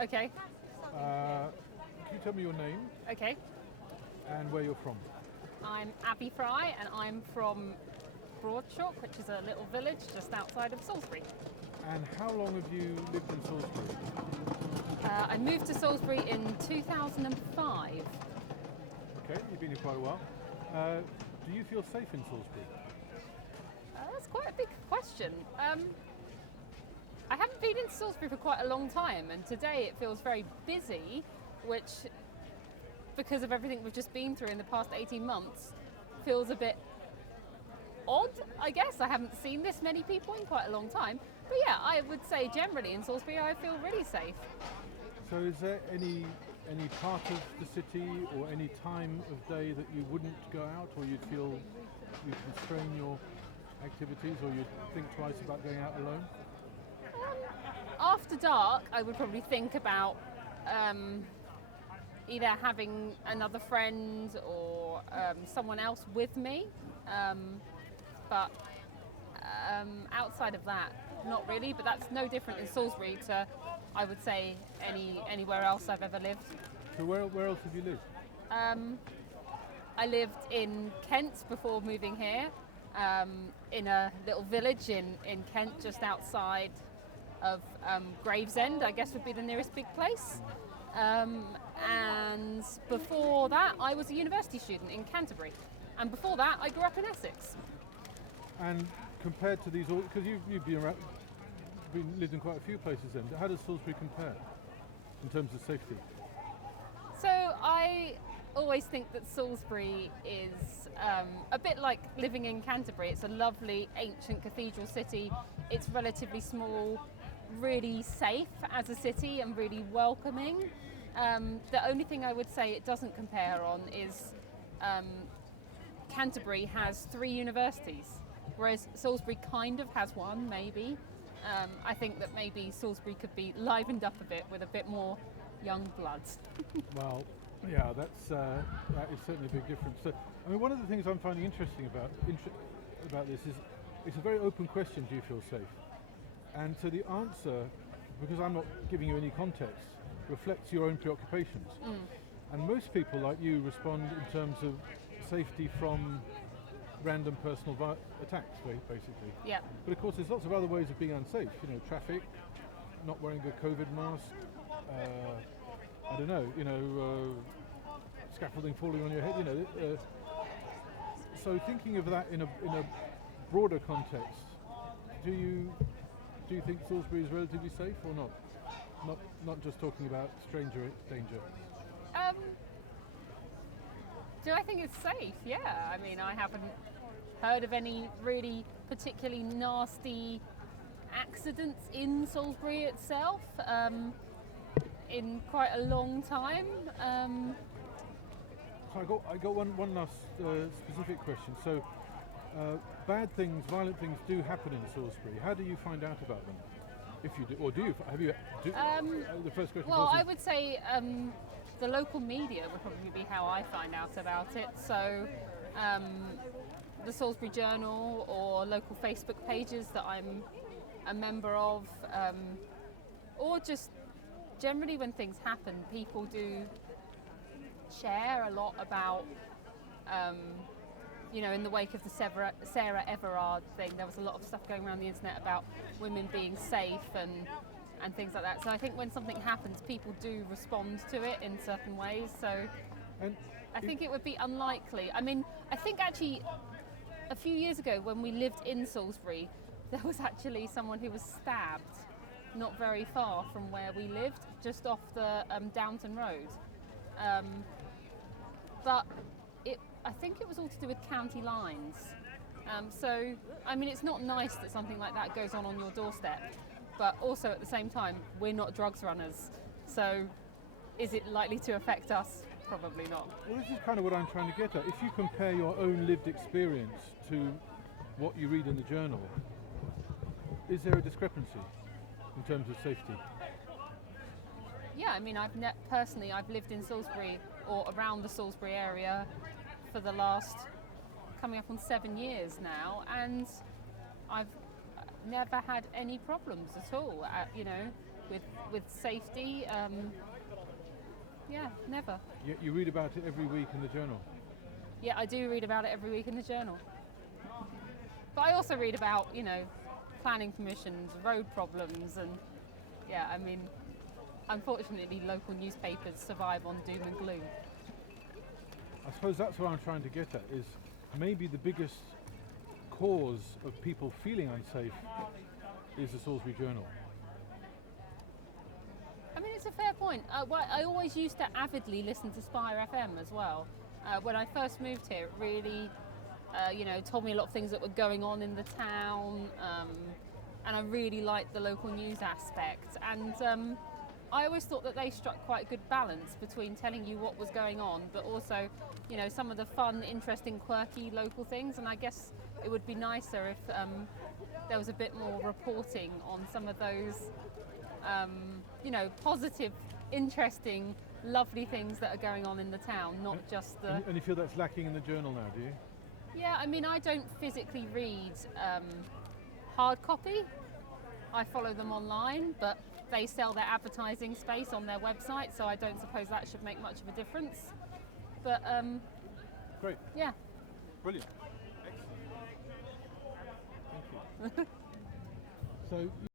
Okay. Can you tell me your name Okay. and where you're from? I'm Abby Fry, and I'm from Broadchalk, which is a little village just outside of Salisbury. And how long have you lived in Salisbury? I moved to Salisbury in 2005. Okay, you've been here quite a while. Do you feel safe in Salisbury? That's quite a big question. I haven't been in Salisbury for quite a long time, and today it feels very busy, which, because of everything we've just been through in the past 18 months, feels a bit odd, I guess. I haven't seen this many people in quite a long time. But yeah, I would say generally in Salisbury I feel really safe. So is there any part of the city or any time of day that you wouldn't go out, or you'd feel you constrain your activities, or you'd think twice about going out alone? After dark, I would probably think about either having another friend or someone else with me. But outside of that, not really. But that's no different in Salisbury to, I would say, anywhere else I've ever lived. So where else have you lived? I lived in Kent before moving here, in a little village in Kent, just outside of Gravesend, I guess would be the nearest big place. And before that, I was a university student in Canterbury. And before that, I grew up in Essex. And compared to these, because you've lived in quite a few places then, how does Salisbury compare in terms of safety? So I always think that Salisbury is a bit like living in Canterbury. It's a lovely ancient cathedral city. It's relatively small, really safe as a city and really welcoming. The only thing I would say it doesn't compare on is Canterbury has 3 universities, whereas Salisbury kind of has one, maybe. I think that maybe Salisbury could be livened up a bit with a bit more young blood. Well, yeah, that is certainly a big difference. So, I mean, one of the things I'm finding interesting about this is it's a very open question: do you feel safe? And so the answer, because I'm not giving you any context, reflects your own preoccupations. And most people, like you, respond in terms of safety from random personal attacks, basically. Yeah. But of course, there's lots of other ways of being unsafe. You know, traffic, not wearing a COVID mask. I don't know. Scaffolding falling on your head. So thinking of that in a broader context, do you think Salisbury is relatively safe or not? Not just talking about stranger danger. Do I think it's safe? Yeah. I mean, I haven't heard of any really particularly nasty accidents in Salisbury itself in quite a long time. So I got one last specific question. So bad things, violent things do happen in Salisbury. How do you find out about them? If you do, or do you? Have you? The first question. Well, I would say the local media would probably be how I find out about it. So the Salisbury Journal or local Facebook pages that I'm a member of, or just generally when things happen, people do share a lot about. In the wake of the Sarah Everard thing, there was a lot of stuff going around the internet about women being safe and things like that. So I think when something happens, people do respond to it in certain ways. So I think it would be unlikely. I mean, I think actually a few years ago when we lived in Salisbury, there was actually someone who was stabbed not very far from where we lived, just off the Downton Road. But I think it was all to do with county lines. So, I mean, it's not nice that something like that goes on your doorstep, but also at the same time, we're not drugs runners. So, is it likely to affect us? Probably not. Well, this is kind of what I'm trying to get at. If you compare your own lived experience to what you read in the journal, is there a discrepancy in terms of safety? Yeah, I mean, I've lived in Salisbury or around the Salisbury area for the last coming up on 7 years now, and I've never had any problems at all. with safety. Yeah, never. You read about it every week in the journal. Yeah, I do read about it every week in the journal. But I also read about, planning permissions, road problems, and yeah, I mean, unfortunately, local newspapers survive on doom and gloom. I suppose that's what I'm trying to get at, is maybe the biggest cause of people feeling unsafe is the Salisbury Journal. I mean, it's a fair point. I always used to avidly listen to Spire FM as well. When I first moved here, it really, told me a lot of things that were going on in the town, and I really liked the local news aspect. And I always thought that they struck quite a good balance between telling you what was going on, but also, some of the fun, interesting, quirky local things. And I guess it would be nicer if there was a bit more reporting on some of those, positive, interesting, lovely things that are going on in the town, not just the... And you feel that's lacking in the journal now, do you? Yeah, I mean, I don't physically read hard copy. I follow them online, but they sell their advertising space on their website, so I don't suppose that should make much of a difference. But, great. Yeah. Brilliant. Excellent. Thank you. So